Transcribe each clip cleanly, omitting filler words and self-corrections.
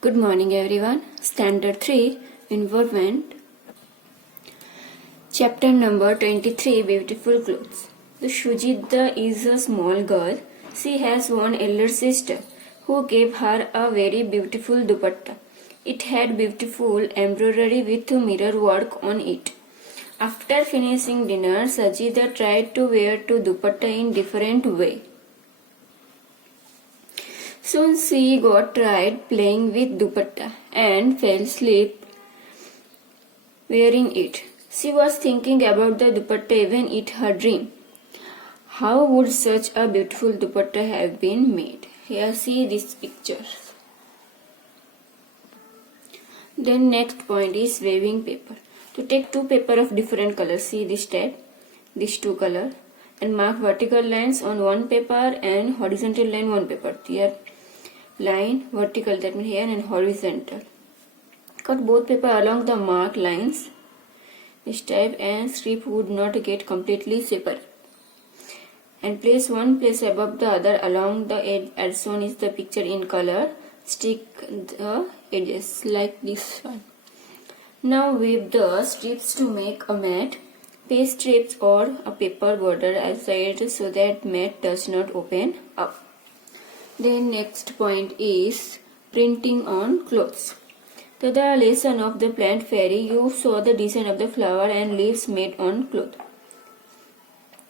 Good morning everyone. Standard 3 Environment. Chapter number 23 Beautiful Clothes. The Shujita is a small girl. She has one elder sister who gave her a very beautiful dupatta. It had beautiful embroidery with mirror work on it. After finishing dinner, Sajida tried to wear to dupatta in different way. Soon she got tired playing with dupatta and fell asleep wearing it. She was thinking about the dupatta even in her dream. How would such a beautiful dupatta have been made? Here see this picture. Then next point is weaving paper. To take two paper of different colors, see this tab, these two color, and mark vertical lines on one paper and horizontal line one paper. Here line vertical, that means here, and horizontal. Cut both paper along the marked lines this type and strip would not get completely separate. And place one place above the other along the edge as shown is the picture in color. Stick the edges like this one. Now weave the strips to make a mat. Paste strips or a paper border outside so that mat does not open up. Then next point is printing on clothes. To the lesson of the plant fairy, you saw the design of the flower and leaves made on cloth.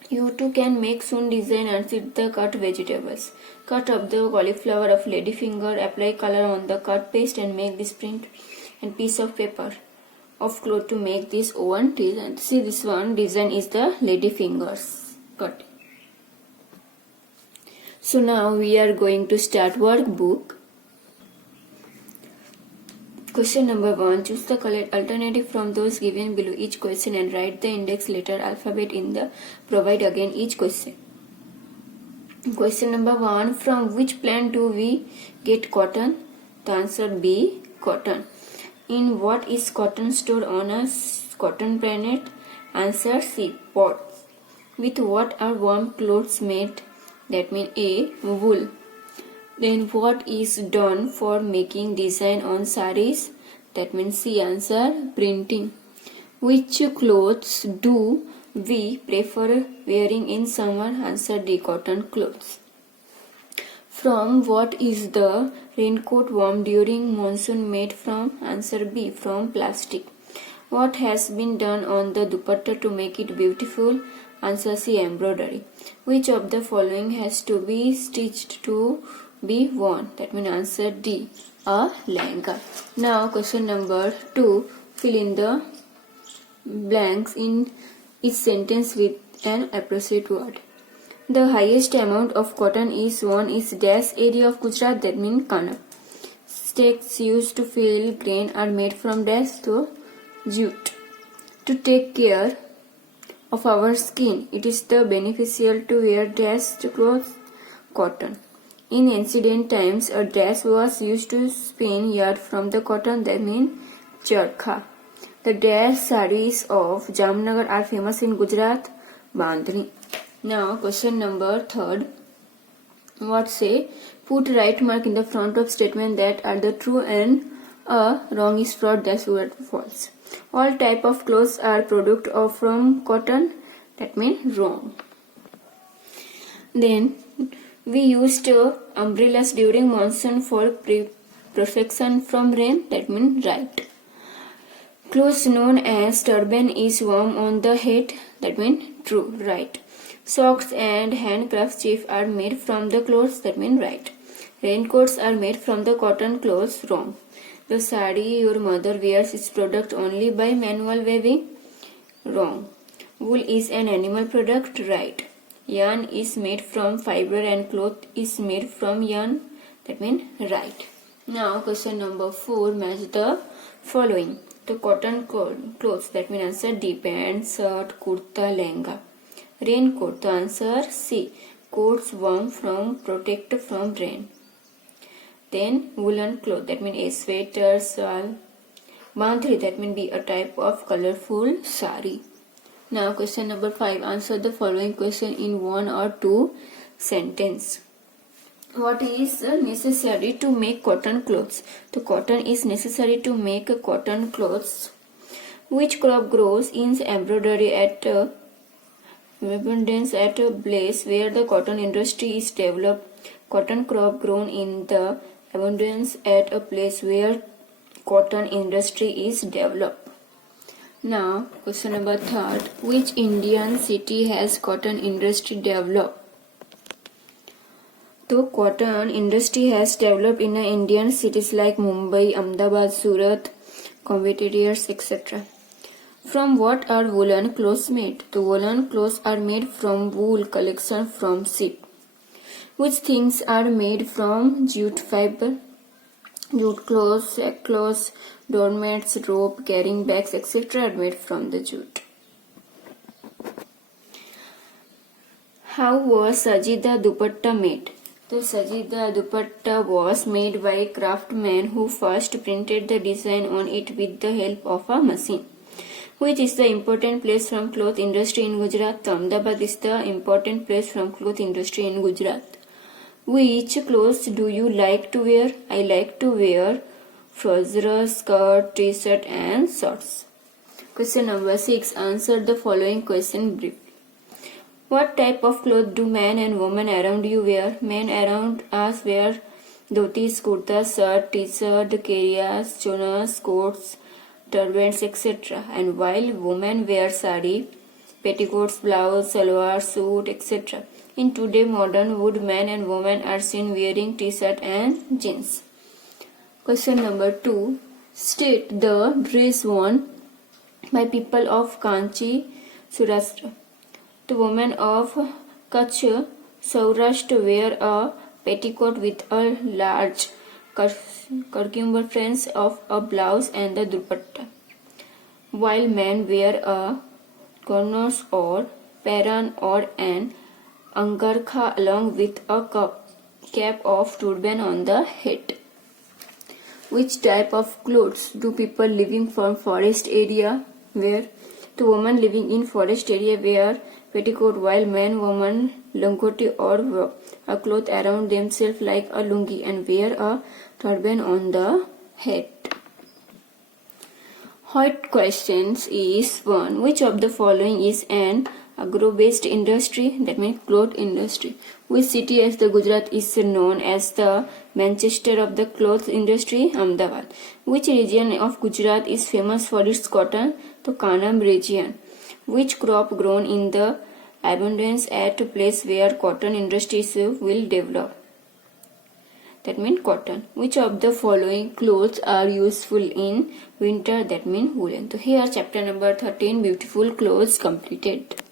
You too can make soon design and sit the cut vegetables. Cut up the cauliflower of ladyfinger, apply color on the cut paste and make this print and piece of paper of cloth to make this one design. See this one design is the ladyfingers cut. So now we are going to start workbook. Question number 1. Choose the correct alternative from those given below each question and write the index letter alphabet in the provide again each question. Question number 1. From which plant do we get cotton? The answer B. Cotton. In what is cotton stored on a cotton planet? Answer C. Pots. With what are warm clothes made? That means A. Wool. Then what is done for making design on saris? That means C. Answer printing. Which clothes do we prefer wearing in summer? Answer D. Cotton clothes. From what is the raincoat worn during monsoon made from? Answer B. From plastic. What has been done on the dupatta to make it beautiful? Answer C. Embroidery. Which of the following has to be stitched to be worn? That means answer D. A lehenga. Now question number 2. Fill in the blanks in each sentence with an appropriate word. The highest amount of cotton is worn is dash area of Gujarat, that means Kannauj. Stakes used to fill grain are made from dash to jute. To take care of our skin, it is the beneficial to wear dash clothes, cotton. In ancient times, a dash was used to spin yarn from the cotton, that means charkha. The dash saris of Jamnagar are famous in Gujarat, Bandhani. Now, question number 3. What say? Put right mark in the front of statement that are the true and a wrong is fraud dash word false. All type of clothes are product of from cotton, that means wrong. Then we used umbrellas during monsoon for protection from rain, that means right. Clothes known as turban is worn on the head, that means true, right. Socks and handkerchiefs are made from the clothes, that means right. Raincoats are made from the cotton clothes, wrong. The sari your mother wears is product only by manual weaving, wrong. Wool is an animal product, right. Yarn is made from fiber and cloth is made from yarn, that means right. Now question number 4. Match the following. The cotton clothes, that means answer D. Pant, shirt, kurta, lehenga. Raincoat, the answer C. Coats worn from protect from rain. Then woolen cloth, that means a sweater, shawl. Bandhani, that means be a type of colorful sari. Now question number 5. Answer the following question in one or two sentences. What is necessary to make cotton clothes? So cotton is necessary to make cotton clothes. Which crop grows in embroidery at abundance at a place where the cotton industry is developed? Cotton crop grown in the abundance at a place where cotton industry is developed. Now, question number 3. Which Indian city has cotton industry developed? So, cotton industry has developed in Indian cities like Mumbai, Ahmedabad, Surat, Coimbatore, etc. From what are woolen clothes made? The woolen clothes are made from wool collection from sheep. Which things are made from jute fiber? Jute clothes, sackcloths, doormats, rope, carrying bags, etc. are made from the jute. How was Sajida Dupatta made? The Sajida Dupatta was made by a craftsman who first printed the design on it with the help of a machine. Which is the important place from cloth industry in Gujarat? Ahmedabad is the important place from cloth industry in Gujarat. Which clothes do you like to wear? I like to wear trousers, skirt, t-shirt and shorts. Question number 6. Answer the following question briefly. What type of clothes do men and women around you wear? Men around us wear dhotis, kurtas, shirt, t-shirt, keryas, chonas, coats, turbans, etc. And while women wear sari, petticoats, blouse, salwar, suit, etc. In today's modern world, men and women are seen wearing t-shirt and jeans. Question number 2. State the dress worn by people of Kanchi, Saurashtra. The women of Kutch, Saurashtra wear a petticoat with a large circumference of a blouse and the dupatta, while men wear a kurnos or paran or an angarkha along with a cap of turban on the head. Which type of clothes do people living from forest area wear? The women living in forest area wear petticoat, while men, women, langoti or a cloth around themselves like a lungi and wear a turban on the head. Hot questions is 1. Which of the following is an agro-based industry? That means cloth industry. Which city as the Gujarat is known as the Manchester of the cloth industry? Ahmedabad. Which region of Gujarat is famous for its cotton? The Kannam region. Which crop grown in the abundance at a place where cotton industries will develop? That means cotton. Which of the following clothes are useful in winter? That means woolen. So here chapter number 13 beautiful clothes completed.